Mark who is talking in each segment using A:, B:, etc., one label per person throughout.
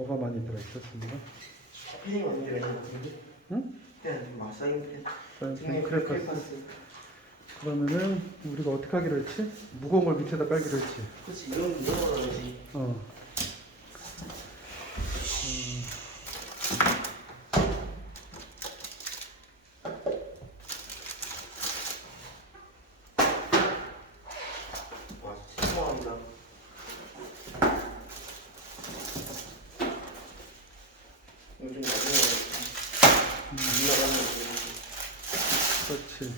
A: 뭐가 많이 들어있었습니다.
B: 패딩 많이 들어있는 같은데?
A: 응?
B: 그냥 마사인 패
A: 자,
B: 등에
A: 크레파스.
B: 크레파스
A: 그러면은 우리가 어떻게 하기로 했지? 무거운 걸 밑에다 깔기로 했지.
B: 그렇지 이런 이런 거지
A: 어.
B: 와 죄송합니다 이거 좀 나중에 올라가는 거
A: 그렇지.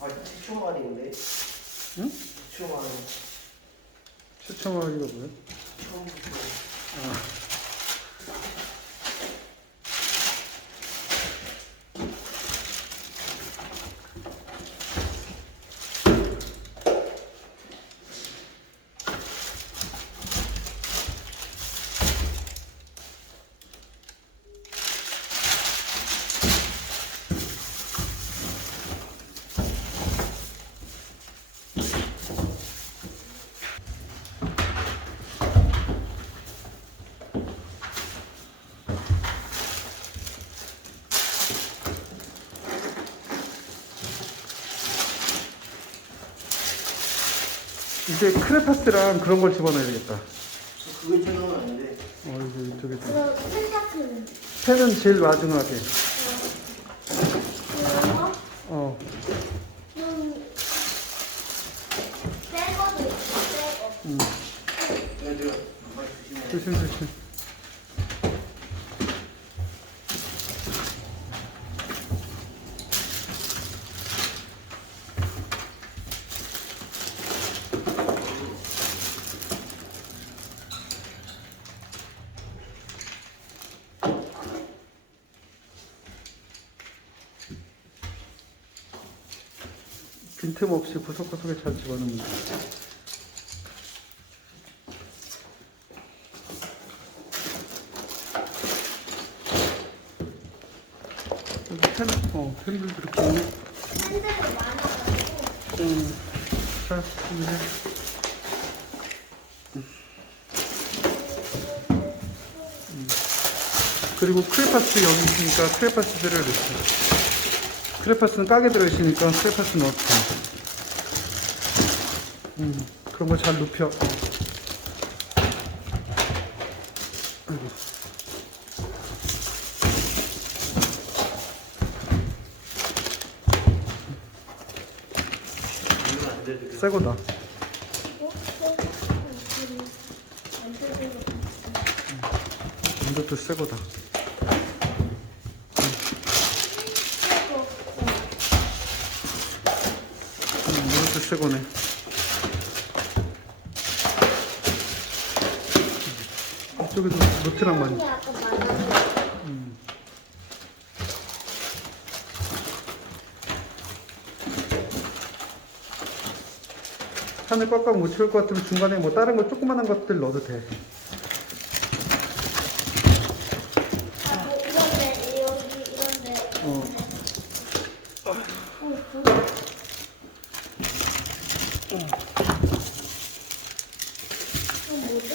B: 아, 최초 말인데?
A: 응?
B: 말
A: 추첨하기가 뭐야? 이제 크레파스랑 그런 걸 집어넣어야 되겠다.
B: 저 그걸 생각은 아닌데
A: 어, 이제 저기 좀.
C: 그거 생각하는
A: 펜은 제일 마지막에.
C: 그거
A: 어.
C: 좀 새거도 있어 새거
A: 음.
B: 많이 조심해
A: 조심 빈틈없이 구석구석에 잘 집어넣으면 돼. 여기 펜, 어, 펜들도 이렇게 있네.
C: 팬들이 많아가지고
A: 음, 자, 이제. 음. 그리고 크레파스 여기 있으니까 크레파스들을 넣자. 크레파스는 까게 들어있으니까 크레파스 넣자. 음, 그런 거 잘 눕혀. 아이고.
B: 이러면 안 돼, 지금.
A: 새 거다.
C: 어? 안 뜯은 거
A: 이것도 새 거다.
C: 새거
A: 거네. 이쪽에도 노트랑 많이. 음. 판을 꽉꽉 못 채울 것 같으면 중간에 뭐 다른 거 조그만한 것들 넣어도 돼.
C: 아뭐 이런데 여기 이런데
A: 어.
C: 어 그거 이거 뭐지?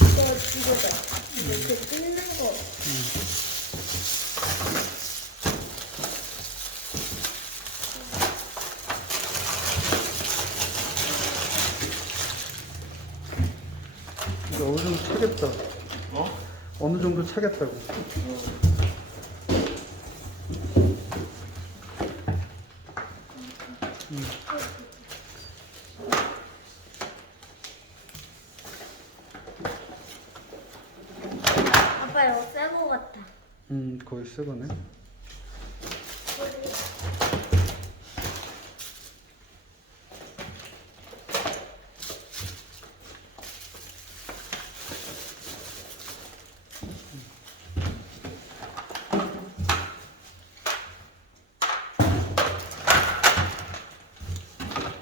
C: 이거 이거다 이렇게 뜯는 거
A: 이제 어느 정도 차겠다.
B: 어?
A: 어느 정도 차겠다고.
C: 아빠 이거 새거 같아
A: 음, 거의 새 거네.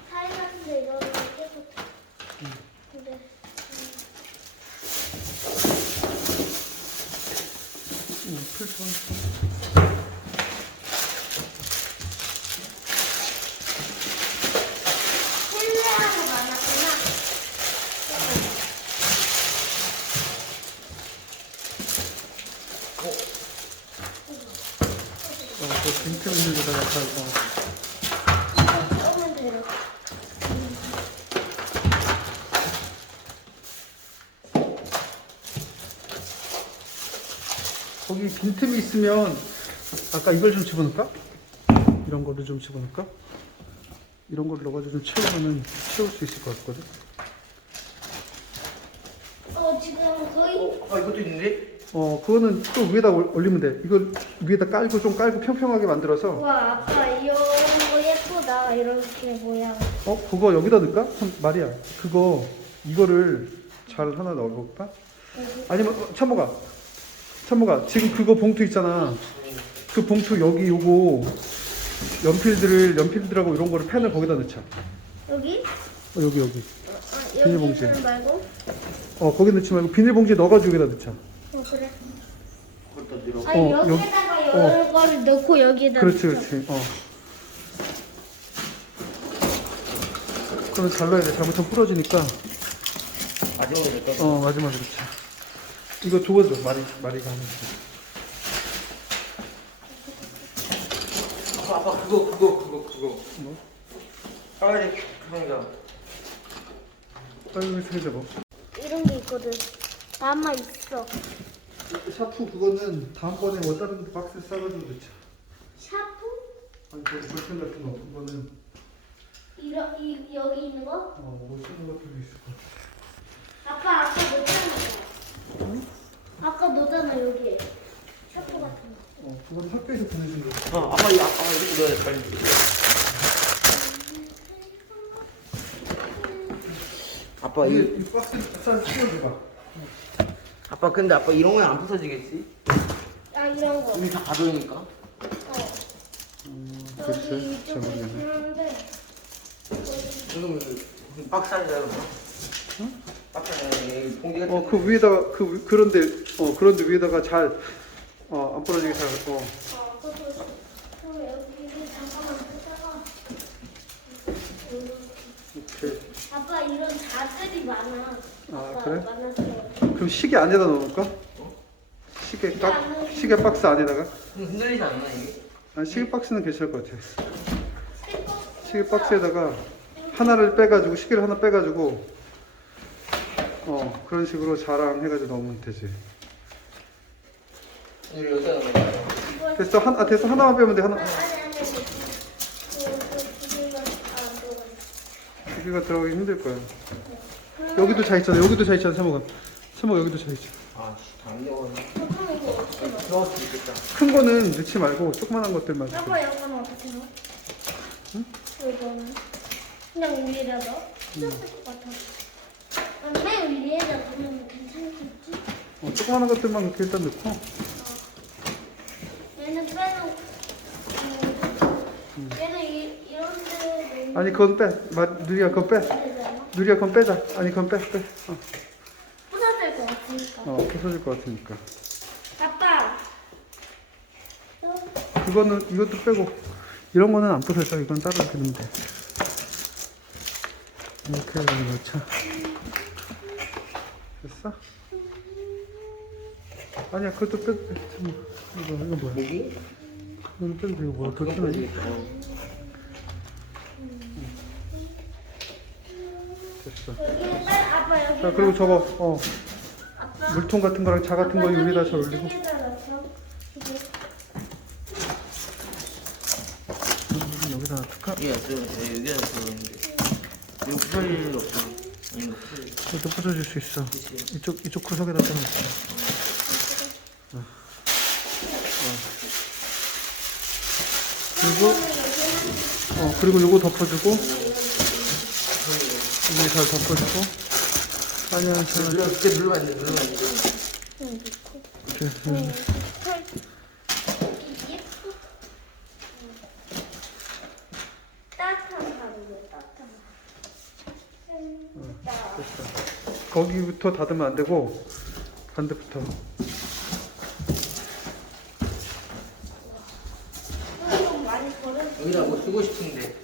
C: 타이거인데 이거는 계속 근데
A: 음, 필수. 잘, 어.
C: 이거 쩌면 돼요.
A: 거기 빈틈이 있으면 아까 이걸 좀 집어넣을까? 이런 거를 좀 집어넣을까? 이런 걸 넣어가지고 좀 채우면은 채울 수 있을 것 같거든.
C: 어 지금 거의
B: 아 이것도 있는데?
A: 어, 그거는 또 위에다 올- 올리면 돼. 이걸 위에다 깔고 좀 깔고 평평하게 만들어서.
C: 와 아빠 이런 거 예쁘다 이렇게 모양.
A: 어, 그거 여기다 넣을까? 참, 말이야. 그거 이거를 잘 하나 넣어볼까?
C: 여기.
A: 아니면 어, 참모가, 참모가 지금 그거 봉투 있잖아. 그 봉투 여기 요거 연필들을 연필들하고 이런 거를 펜을 거기다 넣자.
C: 여기?
A: 어, 여기 여기.
C: 아,
A: 비닐봉지.
C: 여기는 말고?
A: 어, 거기 넣지 말고 비닐봉지 넣어가지고 여기다 넣자.
C: 어 그래. 아니
A: 어,
C: 여기다가
A: 여기-
C: 여러 거를 넣고 여기다.
A: 그렇지,
C: 넣자.
A: 그렇지. 어. 그러면 잘 넣어야 돼. 잘못하면 부러지니까.
B: 넣었다.
A: 어, 마지막에 그렇지. 이거 줘봐줘. 말이, 마리가 하는 거.
B: 아빠 아빠 그거 그거 그거 그거.
A: 뭐?
B: 빨리 그러니까.
A: 빨리 세게 잡아.
C: 이런 게 있거든. 남아 있어.
A: 샤프 그거는 다음번에 뭐 다른 박스 싸가지고 넣자.
C: 샤프?
A: 아니, 그 볼펜 같은 거. 그거는,
C: 이러, 이, 여기 있는 거?
A: 어, 뭐 쓰는 것도 있을 것 같아.
C: 아까 아까 넣었잖아. 넣었잖아 여기. 샤프 같은 거.
A: 어, 그건 학교에서 보내준 거.
B: 어 아빠 이거 아빠 이거 넣어야 돼 빨리. 아빠
A: 이, 이이 박스 쌀 씌워줘봐.
B: 아빠 근데 아빠 이런 건 안 부서지겠지?
C: 아 이런 거.
B: 이미 다 가져오니까.
C: 어.
A: 음,
C: 여기
A: 글쎄, 잘
C: 이쪽에
A: 모르겠네.
B: 지금 무슨 박스 안에다가 응?
A: 어, 그 위에다가, 그, 위- 그런데, 어, 그런데 위에다가 잘, 어, 안 부러지게 잘, 어. 오케이.
C: 아빠 이런 자들이 많아.
A: 아, 그래? 그럼 시계 안에다 넣어놓을까? 시계 깍 시계 박스 안에다가?
B: 흔들리지 않나 이게?
A: 아 시계 박스는 괜찮을 것 같아. 시계 박스에다가 하나를 빼가지고 시계를 하나 빼가지고 어 그런 식으로 자랑해가지고 넣으면 되지.
B: 여기 여기다 넣는 거야.
C: 이거
A: 됐어 한 아, 됐어 하나만 빼면 돼 하나.
C: 들어가.
A: 시계가 들어가기 힘들 거야. 여기도 차 있잖아. 여기도 차 있잖아. 세모가. 세모 여기도 차 있지.
B: 아, 씨, 안 넣어.
C: 잠깐만 이거 어떻게 넣어?
B: 들어갈 수 있겠다.
A: 큰 거는 넣지 말고 조그만한 것들만.
C: 아빠 이거는 어떻게 넣어?
A: 응?
C: 이거는 그냥 위에다 넣어? 맨 위에다 넣으면 괜찮겠지?
A: 어, 조그만한 것들만 그렇게 일단 넣고.
C: 얘는 빼놓고 음, 얘는 이, 이런데 넣으면
A: 아니 그건 빼. 마, 누리야 그건 빼. 누리야 그건 빼자. 아니 그건 빼 빼. 어,
C: 부서질 것 같으니까.
A: 어 부서질 것 같으니까.
C: 아빠. 어,
A: 그거는 이것도 빼고 이런 거는 안 부서져 이건 따로 이렇게 넣으면 돼 이렇게 해가지고 넣자 됐어? 아니야 그것도 빼 빼. 잠깐만 이거 이거 뭐야
B: 여기?
A: 이건 빼도 돼 이거 뭐야 돌진하니? 됐어
C: 여기는 딸 아빠 여기.
A: 자 그리고 저거 어
C: 아빠.
A: 물통 같은 거랑 자 같은 거
C: 저기
A: 잘 올리고 여기다 놔둘까?
B: 예, 저, 저 여기다 들어있는데. 이거 부서질 일 없어. 이거 부서질
A: 이것도 부서질 수 있어. 이쪽 이쪽 구석에다 빼놓자 그리고
C: 이거는 여기는
A: 어 그리고 요거 덮어주고 여기 잘 덮어주고 아니야 잘
B: 눌러, 그때 누르면 안 돼, 안 돼.
C: 좀.
A: 이렇게
C: 응. 털. 예쁘. 따뜻한 가루로 따뜻한. 음, 따-
A: 거기부터 닫으면 안 되고 반대부터
C: 좀 많이 버렸어.
B: 여기다 뭐 쓰고 싶은데.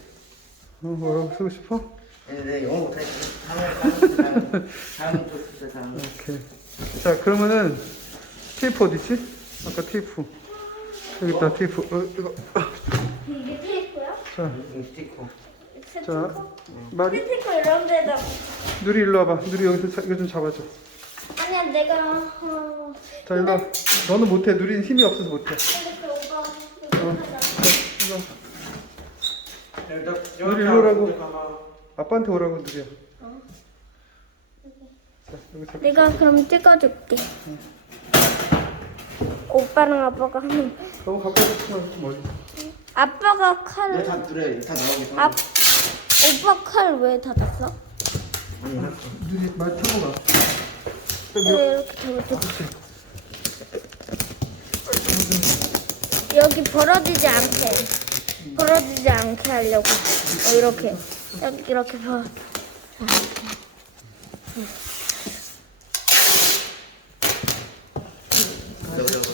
A: 어 뭐라고 쓰고 싶어?
B: 아니, 내가 영어 못하니까. 다음에, 다음에, 다음에 또 진짜 다음에.
A: 오케이 자 그러면은 테이프 어디 있지? 아까 테이프 여기 있다 테이프 어 이거
C: 이게 테이프야?
A: 자,
B: 이 스티커.
C: 스티커?
A: 마리,
C: 스티커 이런 데다.
A: 누리 일로 와봐. 누리 여기서 자, 이거 좀 잡아줘.
C: 아니야 내가 어.
A: 자, 일로 와. 너는 못해. 누리는 힘이 없어서 못해.
C: 오빠
A: 어.
C: 하자.
A: 자, 일로 와. 우리 일로 오라고. 아빠한테 오라고 누리야.
C: 어.
A: 자, 여기 잡.
C: 내가 그럼 찍어줄게. 오빠랑 아빠가 하는.
A: 너무 가까이 붙이면 좀 멀리.
C: 아빠가 칼.
B: 내가 다 그래 다 나오게.
C: 아, 오빠 칼 왜 닫았어?
B: 이렇게.
A: 누리 말 타고 가.
C: 왜 이렇게 닫았어? 여기 벌어지지 않게 벌어지지 않게 하려고 어, 이렇게 여기 이렇게 벌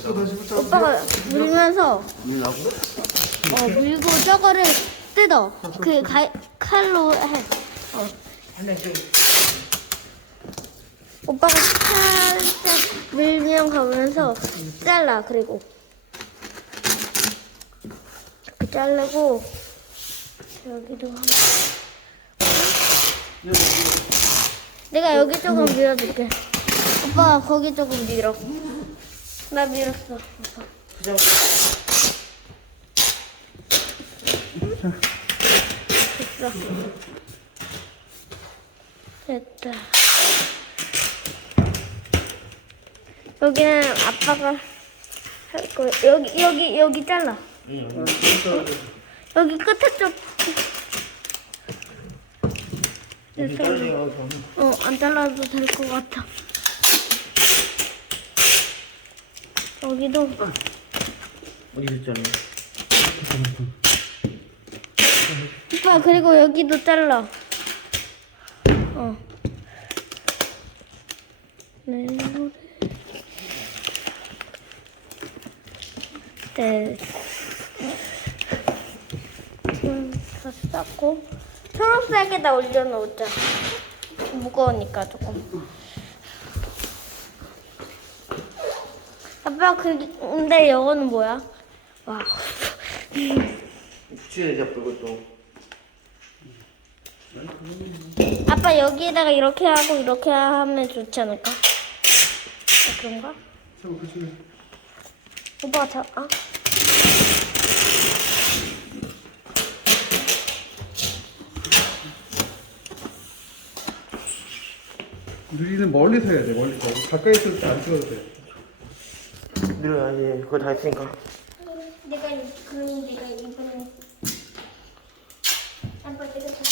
A: 또 다시 붙여.
C: 오빠가 물면서? 어 물고 저거를 뜯어 그 가, 칼로 해. 어. 오빠가 살짝 밀면 가면서 잘라 그리고. 이렇게 자르고 여기도 한 내가 여기 조금 밀어줄게. 오빠가 거기 조금 밀어. 나 밀었어 오빠. 됐어 됐다 여기는 아빠가 할 거야 여기 여기 여기 잘라
B: 응.
C: 여기 끝에
B: 여기 떨어져요. 저는.
C: 어, 안 잘라도 될 것 같아. 여기도
B: 어디 있잖아.
C: 오빠 그리고 여기도 잘라. 어. 네. 다 쌌고 초록색에다 올려놓자. 무거우니까 조금. 아빠 그 근데 이거는 뭐야? 와.
B: 붙여야 잡고 또.
C: 아빠 여기에다가 이렇게 하고 이렇게 하면 좋지 않을까? 아, 그런가? 오빠가 다 아?
A: 누리는 멀리서 해야 돼. 멀리서. 가까이서 안 찍어도 돼.
B: 밀어야지. 그거 다 했으니까.
C: 내가 내가 이번에 아빠 내가 다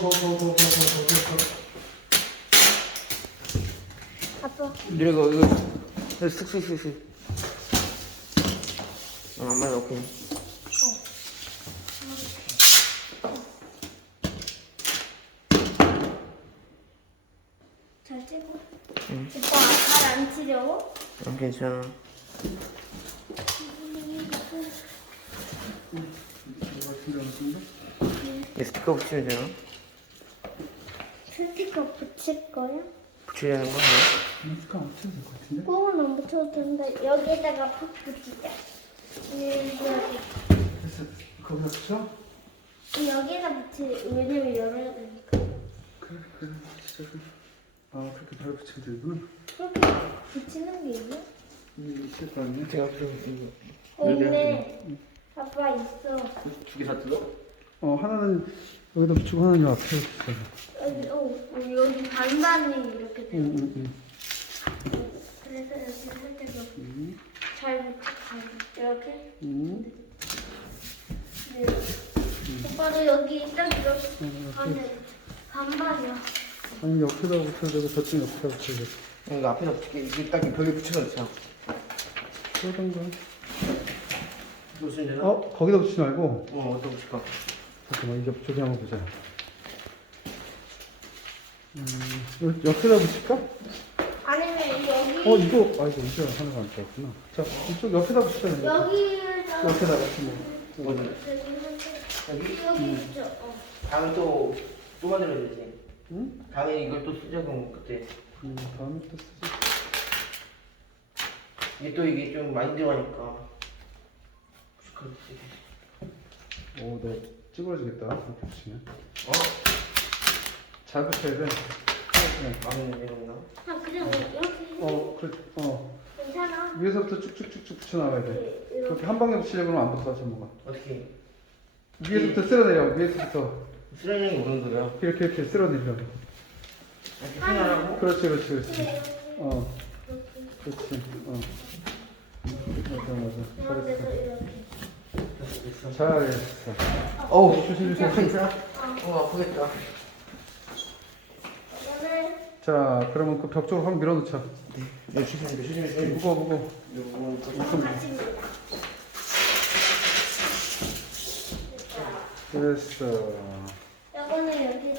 A: 더더더더더더
B: 이거 쓱쓱쓱쓱. 어, 엄마 넣고.
C: 잘 찍어.
B: 응.
C: 오빠 잘안 치려고?
B: 어, 괜찮아.
A: 이거.
B: 이 스티커 붙이면 되나?
C: 스티커 붙일 거야?
B: 붙이려는 거 아니야?
A: 안 붙여도 될 것 같은데?
C: 꼭은 안 붙여도 된다. 여기에다가 팍 붙이자. 여기
A: 됐어. 거기다 붙여?
C: 여기에다 붙이 왜냐면 열어야 되니까.
A: 그래 그래 진짜 그래. 아 그렇게 바로 붙여야 되구나.
C: 그렇게 붙이는 게 있나?
A: 이 있을 거 아니야?
B: 제가 붙이는
C: 어, 있네. 아빠 있어.
B: 두 개 다 뜯어?
A: 어 하나는 여기다 붙이고 하나는 요 앞에 붙여.
C: 여기, 어, 여기, 여기 반반이 이렇게 돼.
A: 응 응 응.
C: 그래서 여기 살짝 이렇게
A: 응.
C: 잘 붙여. 이렇게.
A: 응.
C: 네. 오빠도 여기 딱 이렇게
A: 어,
C: 안에 반반이야.
A: 아니 옆에다 붙여야 되고 저쪽 옆에다 붙여야 돼.
B: 이거 앞에다 붙일게. 이게 딱 벽에 붙여놓자.
A: 그러던가.
B: 무슨 되나?
A: 어 거기다 붙이지 말고
B: 어, 어디다 붙일까?
A: 잠깐만 이제 저기 한번 보자. 음 여- 옆에다 붙일까? 어 이거 아 이거 이제 하나가 안 들었구나. 자 이쪽 옆에다 붙이자. 여기.
C: 여기에다
A: 옆에다가 뭐.
B: 어디? 여기?
C: 여기 있죠. 어.
B: 방을 또, 또 만들어야 되지.
A: 응?
B: 방에 이걸 또 쓰자, 그럼 그때.
A: 음, 다음에 또 쓰지.
B: 이게 또 이게 좀 많이 들어가니까. 그렇지.
A: 오, 너 찌그러지겠다. 이렇게 붙이면.
B: 어?
A: 잘 붙여야 돼. 네.
B: 마음에?
C: 아 그냥 이렇게
A: 어, 그, 어.
C: 괜찮아
A: 위에서부터 쭉쭉쭉쭉 붙여나가야 돼.
C: 이렇게 이렇게
A: 그렇게 한 방에 붙이려고 하면 안 붙어, 전문가.
B: 어떻게?
A: 위에서부터 쓸어내려, 위에서부터.
B: 수련형이 오는 거야.
A: 이렇게, 이렇게 쓸어내려고.
B: 이렇게 생각하고.
A: 그렇지, 그렇지, 그렇지.
C: 이렇게
A: 어,
C: 이렇게
A: 그렇지. 어. 맞아, 맞아.
C: 가운데서
A: 잘했어.
C: 이렇게.
A: 잘했어.
B: 어우,
A: 조심, 조심.
B: 괜찮아? 어, 아프겠다.
A: 자, 그러면 그 벽 쪽으로 확 밀어놓자.
B: 네, 조심해, 조심해, 조심해.
A: 무거워, 무거워.
C: 같이입니다
A: 됐어.
C: 이거는 이렇게